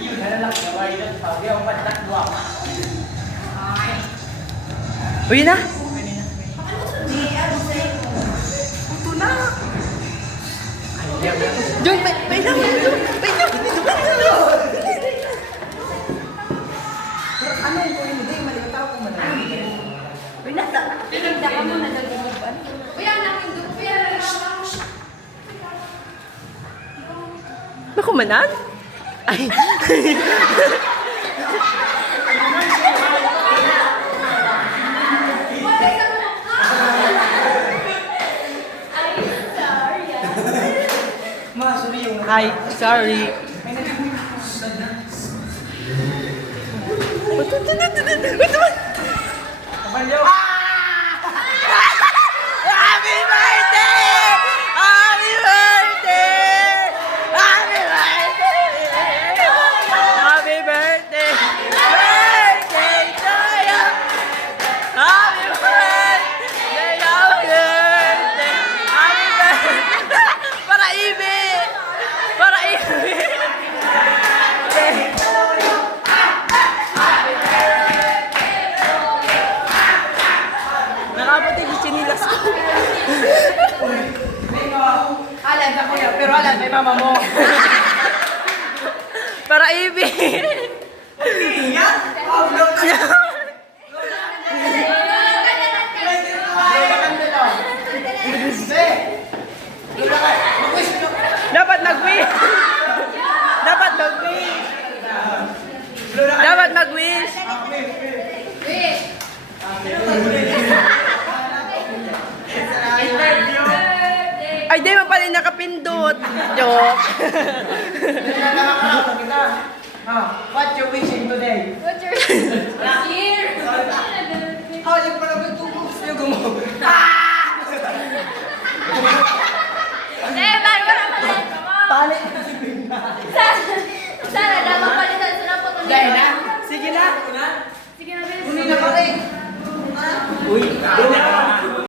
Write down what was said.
Yun na lang, gawin lang. Sabi ang pantat dua. Uy na. Ito na. Jun, may lang. Anong ko hindi? Malitaw ko madami. Pinagda ka mo na nagbubugan. Nakumanan? Ay. Ma, sorry yung... Hi, sorry. Kabalyo! Happy birthday! Happy birthday! Happy birthday! Happy birthday! Birthday to you! Happy birthday! Happy birthday! Happy birthday! Para ibi! Para ibi! Nakaputi yung sinilas ko. Alam na kuya, pero alam na yung mama mo. Para ibi! Yan! Oh, vlog na! Dapat nag-wish! Dapat mag-wish! Dapat mag-wish! Ay, di mo pala nakapindot! Joke! Nakakarapan kita. What you wishing today? Hayop pa naman itong gusto niyo gumawa. Palit na si Binda. Dahil na. Sige na! Uli na pa rin. Uy,